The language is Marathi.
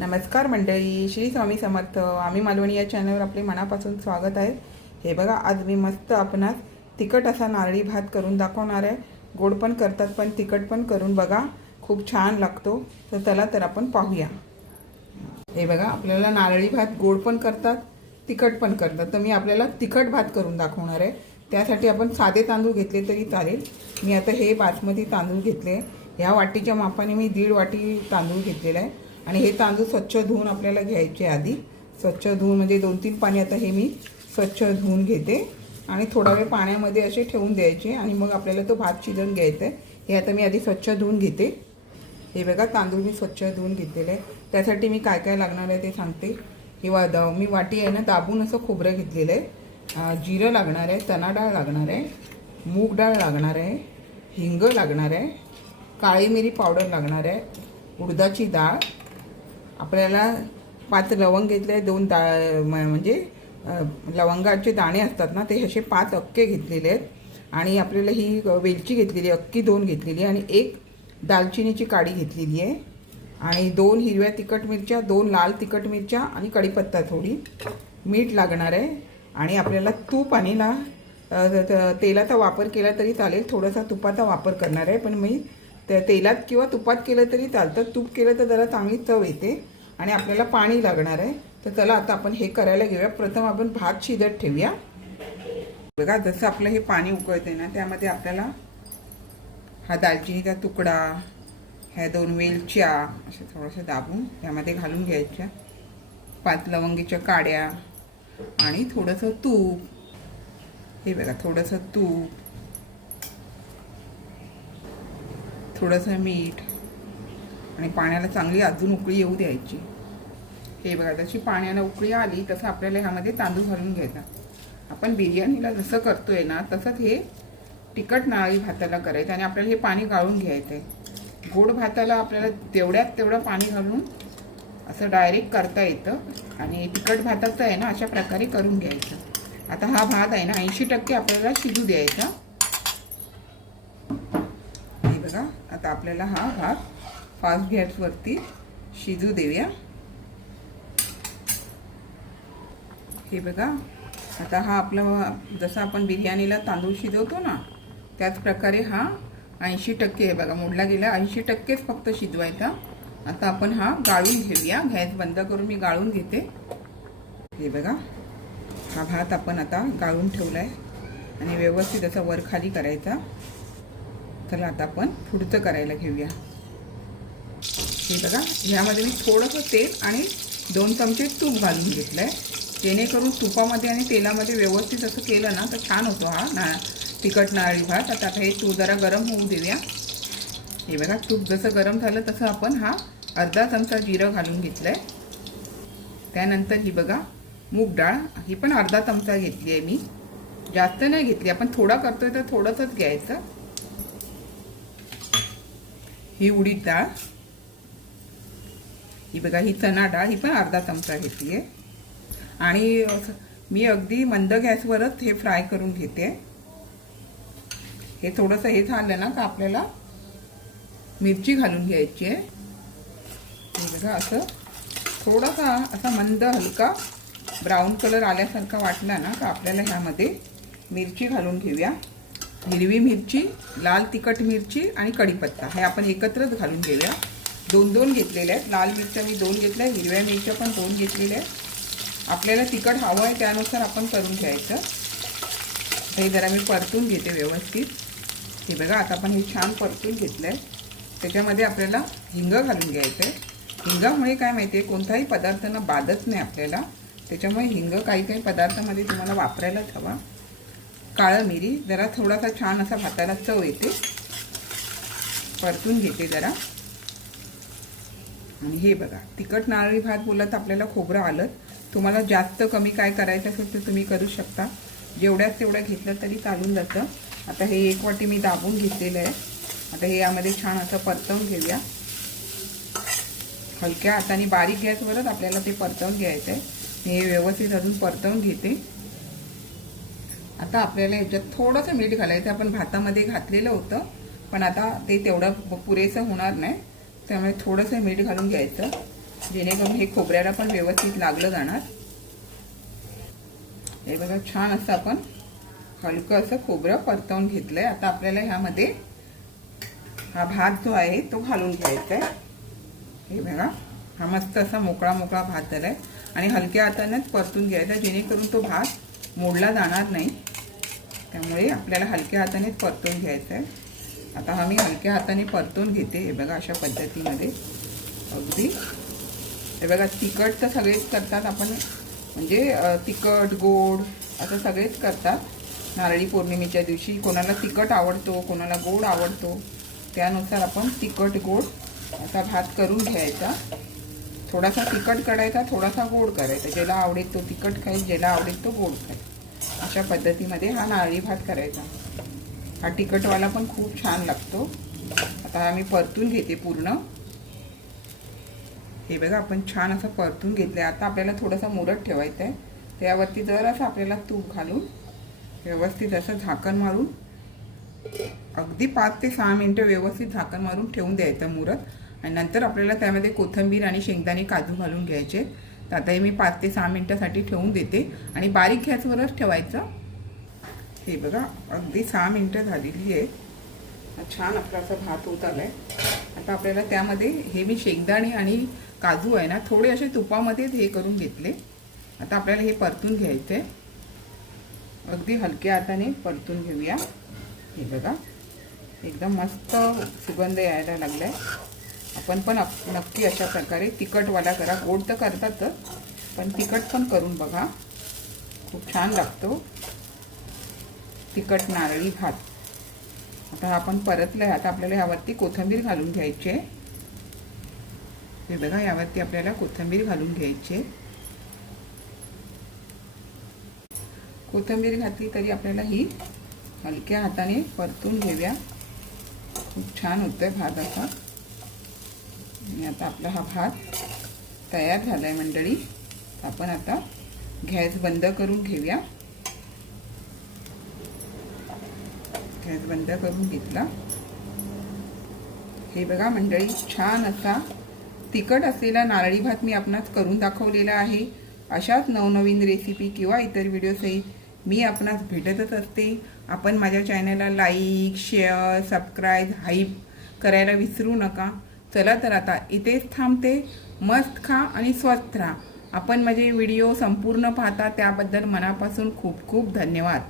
नमस्कार मंडळी श्री स्वामी समर्थ. आम्ही मालवणी या चॅनलवर आपले मनापासून स्वागत आहे. हे बघा आज मी मस्त आपणास तिखट असा नारळी भात करून दाखवणार आहे. गोड पण करतात पण तिखट पण करून बघा खूप छान लागतो. तर चला तर आपण पाहूया. हे बघा आपल्याला नारळी भात गोड पण करतात तिखट पण करतात. तर मी आपल्याला तिखट भात करून दाखवणार आहे. त्यासाठी आपण साधे तांदूळ घेतले तरी चालेल. मी आता हे बासमती तांदूळ घेतले. ह्या वाटीच्या मापाने मी दीड वाटी तांदूळ घेतलेला आहे. आणि हे तांदूळ स्वच्छ धुवून आपल्याला घ्यायचे आधी. स्वच्छ धुवून म्हणजे दोन तीन पाणी आता हे मी स्वच्छ धुवून घेते. आणि थोडा वेळ पाण्यामध्ये असे ठेवून द्यायचे आणि मग आपल्याला तो भात शिजवून घ्यायचा आहे. हे आता मी आधी स्वच्छ धुवून घेते. हे बघा तांदूळ मी स्वच्छ धुवून घेतलेले आहे त्यासाठी मी काय काय लागणार आहे ते सांगते. किंवा द मी वाटी आहे ना दाबून असं खोबरं घेतलेलं आहे. जिरं लागणार आहे चना डाळ लागणार आहे मूग डाळ लागणार आहे हिंग लागणार आहे काळी मिरी पावडर लागणार आहे उडदाची डाळ आपल्याला पाच लवंग घेतले दोन दा म- म्हणजे लवंगाचे दाणे असतात ना ते असे पाच अक्के घेतलेले आहेत. आणि आपल्याला ही वेलची घेतलेली आहे, अक्की दोन घेतलेली आहे. आणि एक दालचिनीची काडी घेतलेली आहे. आणि दोन हिरव्या तिखट मिरच्या दोन लाल तिखट मिरच्या आणि कढीपत्ता थोडी मीठ लागणार आहे. आणि आपल्याला तूप आणि ना तेलाचा वापर केला तरी चालेल. थोडासा तुपाचा वापर करणार आहे. पण मी ते तेलात किंवा तुपात केलं तरी चालतं. तूप केलं तर जरा चांगली चव येते. आणि आपल्याला पाणी लागणार आहे. तर चला आता आपण हे करायला घेऊया. प्रथम आपण भात शिजत ठेवूया. बघा जसं आपलं हे पाणी उकळते ना त्यामध्ये आपल्याला हा दालचिनीचा तुकडा ह्या दोन वेलच्या अशा थोडंसं दाबून त्यामध्ये घालून घ्यायच्या. पाच लवंगीच्या काड्या आणि थोडंसं तूप. हे बघा थोडंसं तूप. थोडंसं मीठ. आणि पाण्याला चांगली अजून उकळी येऊ द्यायची. हे बघा जशी पाण्याला उकळी आली तसं आपल्याला ह्यामध्ये तांदूळ घालून घ्यायचा. आपण बिर्याणीला जसं करतो आहे ना तसंच हे तिखट नाळी भाताला करायचं आणि आपल्याला हे पाणी गाळून घ्यायचं आहे गोड भाताला आपल्याला तेवढ्यात तेवढं पाणी घालून असं डायरेक्ट करता येतं आणि तिखट भाताचं आहे ना अशा प्रकारे करून घ्यायचं. आता हा भात आहे ना ऐंशी टक्के आपल्याला शिजू द्यायचा. हे बघा आता आपल्याला हा भात फास्ट गॅसवरती शिजू देऊया. हे बघा आता हा आपला जसं आपण बिर्याणीला तांदूळ शिजवतो ना त्याच प्रकारे हा ऐंशी टक्के आहे बघा मोडला गेला ऐंशी टक्केच फक्त शिजवायचा. आता आपण हा गाळून घेऊया गॅस बंद करून मी गाळून घेते. हे बघा हा भात आपण आता गाळून ठेवला आहे आणि व्यवस्थित असा वर खाली करायचा. चला आता आपण पुढचं करायला घेऊया. हे बघा ह्यामध्ये मी थोडंसं तेल आणि दोन चमचे तूप घालून घेतलं आहे जेणेकरून तुपामध्ये आणि तेलामध्ये व्यवस्थित असं केलं ना तर छान होतो हा ना तिखट नारळी भात. आता हे तूप जरा गरम होऊ देऊया. हे बघा तूप जसं गरम झालं तसं आपण हा अर्धा चमचा जिरं घालून घेतलं आहे त्यानंतर ही बघा मूग डाळ. ही पण अर्धा चमचा घेतली आहे मी. जास्त नाही घेतली आपण थोडा करतोय तर थोडंसंच घ्यायचं. ही उडीद डाळ. ही बघा ही चना डाळ ही पण अर्धा चमचा घेतली आहे आणि मी अगदी मंद गॅसवरच हे फ्राय करून घेते. हे थोडंसं हे झालं ना का आपल्याला मिरची घालून घ्यायची आहे. हे बघा असं थोडासा असा मंद हलका ब्राऊन कलर आल्यासारखा वाटला ना का आपल्याला ह्यामध्ये मिरची घालून घेऊया. हिरवी मिरची लाल तिखट मिरची आणि कढीपत्ता हे आपण एकत्रच घालून घेऊया. दोन दोन घेतलेल्या आहेत. लाल मिरच्या मी दोन घेतल्या हिरव्या मिरच्या पण दोन घेतलेल्या आहेत. आपल्याला तिखट हवं आहे त्यानुसार आपण करून घ्यायचं. हे जरा मी परतून घेते व्यवस्थित. हे बघा आता आपण हे छान परतून घेतलं आहे त्याच्यामध्ये आपल्याला हिंग घालून घ्यायचं आहे हिंगामुळे काय माहिती आहे कोणताही पदार्थांना बाधत नाही आपल्याला. त्याच्यामुळे हिंग काही काही पदार्थामध्ये तुम्हाला वापरायलाच हवा काळं मिरी जरा थोडासा छान असा भाताला चव येते. परतून घेते जरा. आणि हे बघा तिखट नारळी भात बोलत आपल्याला खोबरं आलं. तुम्हाला जास्त कमी काय करायचं असेल तर तुम्ही करू शकता. जेवढ्यात तेवढं घेतलं तरी चालून जातं. आता हे एक वाटी मी दाबून घेतलेलं आहे. आता हे यामध्ये छान असं परतवून घेऊया. हलक्या हाताने बारीक गॅसवरच आपल्याला ते परतवून घ्यायचं आहे हे व्यवस्थित अजून परतवून घेते. आता आपल्याला ह्याच्यात थोडंसं मीठ घालायचं. आपण भातामध्ये घातलेलं होतं. पण आता ते तेवढं पुरेसं होणार नाही. त्यामुळे थोडंसं मीठ घालून घ्यायचं जेणेकरून हे खोबऱ्याला पण व्यवस्थित लागलं जाणार. हे बघा छान असं आपण हलकं असं खोबरं परतवून घेतलंय. आता आपल्याला ह्यामध्ये हा भात जो आहे तो घालून घ्यायचा आहे हे बघा हा मस्त असा मोकळा मोकळा भात झालाय. आणि हलक्या हातानेच परतून घ्यायचा जेणेकरून तो भात मोडला जाणार नाही. त्यामुळे आपल्याला हलक्या हातानेच परतून घ्यायचा आहे आता हा मी हलक्या हाताने परतून घेते. हे बघा अशा पद्धतीमध्ये. अगदी. हे बघा तिखट तर सगळेच करतात आपण. म्हणजे तिखट गोड असं सगळेच करतात. नारळी पौर्णिमेच्या दिवशी कोणाला तिखट आवडतो कोणाला गोड आवडतो त्यानुसार आपण तिखट गोड असा भात करून घ्यायचा. थोडासा तिखट करायचा थोडासा गोड करायचा. ज्याला आवडेल तो तिखट खाईल ज्याला आवडेल तो गोड खाईल. अशा पद्धतीमध्ये हा नारळी भात करायचा. हा तिखटवाला पण खूप छान लागतो. आता आम्ही परतून घेते पूर्ण. हे बघा आपण छान असं परतून घेतलं आता आपल्याला थोडंसं मुरत ठेवायचं आहे त्यावरती जरासं आपल्याला तूप घालून व्यवस्थित असं झाकण मारून अगदी पाच ते सहा मिनटं व्यवस्थित झाकण मारून ठेवून द्यायचं मुरत. आणि नंतर आपल्याला त्यामध्ये कोथिंबीर आणि शेंगदाणे काजू घालून घ्यायचे. तर आता हे मी पाच ते सहा मिनटासाठी ठेवून देते. आणि बारीक गॅसवरच ठेवायचं. हे बघा अगदी सहा मिनटं झालेली आहे. छान आपला असा भात होत आलाय. आता आपल्याला त्यामध्ये हे मी शेंगदाणे आणि काजू आहे ना थोडे असे तुपामध्येच हे करून घेतले. आता आपल्याला हे परतून घ्यायचं आहे अगदी हलक्या हाताने परतून घेऊया. हे बघा एकदम मस्त सुगंध यायला लागलाय. आपण पण अप- नक्की अशा प्रकारे तिखटवाला करा. गोड तर करतातच पण तिखट पण करून बघा. खूप छान लागतो. तिखट नारळी भात. आता हा आपण परतलं आहे. आता आपल्याला यावरती कोथिंबीर घालून घ्यायची आहे. हे बघा यावरती आपल्याला कोथिंबीर घालून घ्यायची आहे. कोथिंबीर घातली तरी आपल्याला ही हलक्या हाताने परतून घेऊया. खूप छान होतं आहे भात असा आणि आता आपला हा भात तयार झाला आहे मंडळी. आपण आता गॅस बंद करून घेऊया. गॅस बंद करून घेतला. हे बघा मंडळी छान असा तिखट असलेला नारळी भात मी आपणास करून दाखवलेला आहे. अशाच नवनवीन रेसिपी किंवा इतर व्हिडिओसही मी आपणास भेटतच असते. आपण माझ्या चॅनलला लाईक शेअर सबस्क्राईब हाईप करायला विसरू नका. चला तर आता इथेच थांबते. मस्त खा आणि स्वस्थ राहा. आपण माझे व्हिडिओ संपूर्ण पाहता त्याबद्दल मनापासून खूप खूप धन्यवाद.